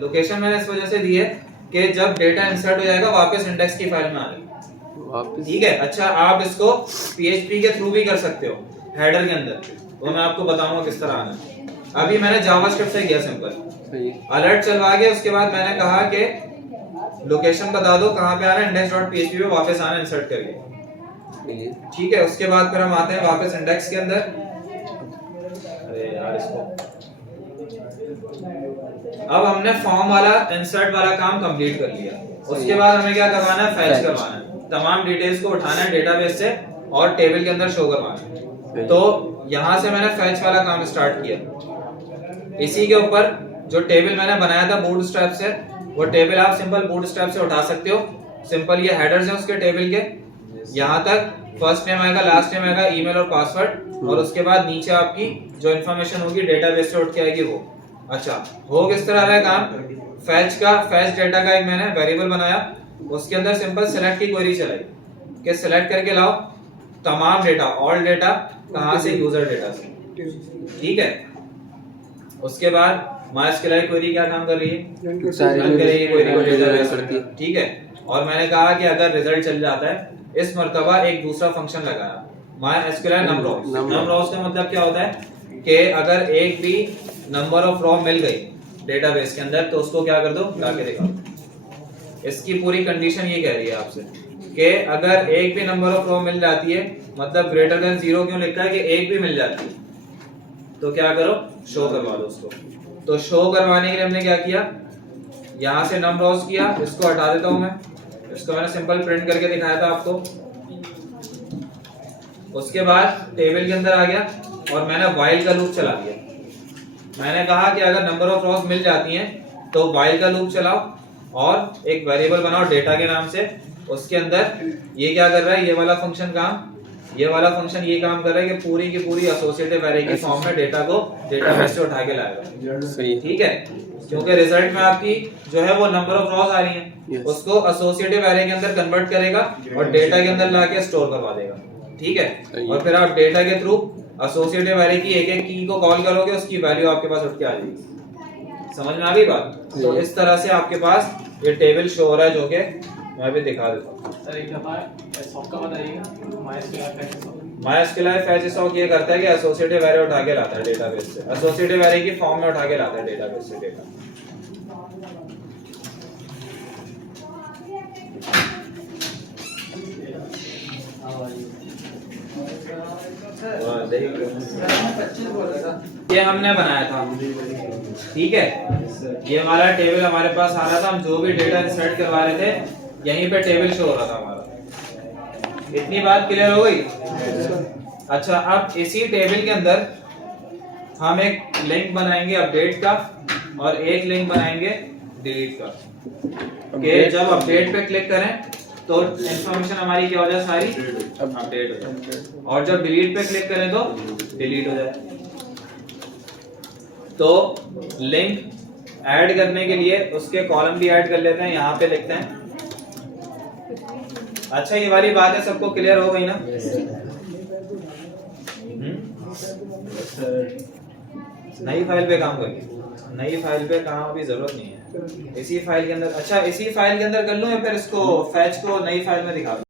Location मैंने इस वजह से दी है कि जब डेटा इंसर्ट हो जाएगा वापस इंडेक्स की फाइल में आएगा। ठीक है। अच्छा, आप इसको PHP के थ्रू भी कर सकते हो हेडर के अंदर, वो मैं आपको बताऊंगा किस तरह आना है। अभी मैंने जावास्क्रिप्ट से किया सिंपल अलर्ट चलवा के उसके बाद मैंने कहा कि लोकेशन बता दो कहां पे आना है, index.php पे वापस आना इंसर्ट करके। ठीक है। उसके बाद फिर हम आते हैं वापस इंडेक्स के अंदर। अरे यार इसको अब हमने फॉर्म वाला इंसर्ट वाला काम कंप्लीट कर लिया। उसके बाद हमें क्या करवाना है, फैच करवाना है, तमाम डिटेल्स को उठाना है डेटाबेस से और टेबल के अंदर शो करवाना है। तो यहां से मैंने फैच वाला काम स्टार्ट किया। इसी के ऊपर जो टेबल मैंने बनाया था बूटस्ट्रैप से, वो टेबल आप सिंपल बूटस्ट्रैप से उठा सकते हो। सिंपल ये हेडर्स हैं उसके टेबल के, यहाँ तक फर्स्ट नेम आएगा, लास्ट नेम आएगा, ईमेल और पासवर्ड, और उसके बाद नीचे आपकी जो इन्फॉर्मेशन होगी डेटाबेस से उठ के आएगी वो। अच्छा, हो किस तरह रहा है काम, फैच डेटा का एक मैंने वेरिएबल बनाया, उसके अंदर सिंपल सेलेक्ट की क्वेरी चलाई कि सेलेक्ट करके लाओ तमाम डेटा, ऑल डेटा, कहां से, यूजर डेटा से। ठीक है। उसके बाद MySQL क्वेरी क्या काम कर रही है, रन करेगी क्वेरी को डेटाबेस से। ठीक है। और मैंने कहा कि अगर रिजल्ट चल जाता है, इस मर्तबा एक दूसरा फंक्शन लगाया MySQL numRows का मतलब क्या होता है कि अगर एक भी नंबर ऑफ रॉ मिल गई डेटाबेस के अंदर तो उसको क्या कर दो, लाके दिखाओ। इसकी पूरी कंडीशन ये कह रही है आपसे कि अगर एक भी नंबर ऑफ रॉ मिल जाती है, मतलब ग्रेटर देन 0 क्यों लिखा है कि एक भी मिल जाती है, तो क्या करो, शो करवा दो उसको। तो शो करवाने के लिए हमने क्या किया, यहां से numRows किया, इसको हटा देता हूं मैं, इसको मैंने सिंपल प्रिंट करके दिखाया था आपको। उसके बाद टेबल के अंदर आ गया और मैंने व्हाइल का लूप चला दिया। मैंने कहा कि अगर नंबर ऑफ रॉज मिल जाती हैं तो व्हाइल का लूप चलाओ और एक वेरिएबल बनाओ डेटा के नाम से। उसके अंदर ये क्या कर रहा है, ये वाला फंक्शन काम, ये वाला फंक्शन ये काम कर रहा है कि पूरी की पूरी एसोसिएटिव एरे की फॉर्म में डेटा को डेटाबेस से उठा के लाएगा। ठीक है। क्योंकि रिजल्ट में आपकी जो है वो नंबर ऑफ रॉज आ रही हैं, उसको एसोसिएटिव एरे के अंदर कन्वर्ट करेगा और डेटा के अंदर लाके स्टोर करवा देगा। ठीक है। और फिर आप डेटा के थ्रू एसोसिएटिव एरे की एक एक की को कॉल करोगे, उसकी वैल्यू आपके पास उठ के आ जाएगी। समझ में आ गई बात। तो इस तरह से आपके पास ये टेबल शो हो रहा है, जो कि मैं भी दिखा देता हूं। सर एक दफा सबका बताइएगा। MySQL फैच सॉक ये करता है कि एसोसिएटिव एरे उठा के लाता है डेटाबेस से, एसोसिएटिव एरे की फॉर्म में उठा के लाता है डेटाबेस से डेटा। ये हमने बनाया था। ठीक है। ये हमारा टेबल हमारे पास आ रहा था, हम जो भी डेटा इंसर्ट करवा रहे थे यहीं पे टेबल शो हो रहा था हमारा। इतनी बात क्लियर हो गई। अच्छा, अब इसी टेबल के अंदर हम एक लिंक बनाएंगे अपडेट का और एक लिंक बनाएंगे डिलीट का, कि जब अपडेट पे क्लिक करें तो इंफॉर्मेशन हमारी क्या हो जाए, सारी अपडेट हो जाए, और जब डिलीट पे क्लिक करें तो डिलीट हो जाए। तो लिंक ऐड करने के लिए उसके कॉलम भी ऐड कर लेते हैं, यहाँ पे लिखते हैं। अच्छा, ये वाली बात है सबको क्लियर हो गई ना? नई फाइल पे काम करिए, नई फाइल पे काम अभी जरूरत नहीं है, इसी फाइल के अंदर। अच्छा, इसी फाइल के अंदर कर लूं या फिर इसको फैच को नई फाइल में दिखा दूं?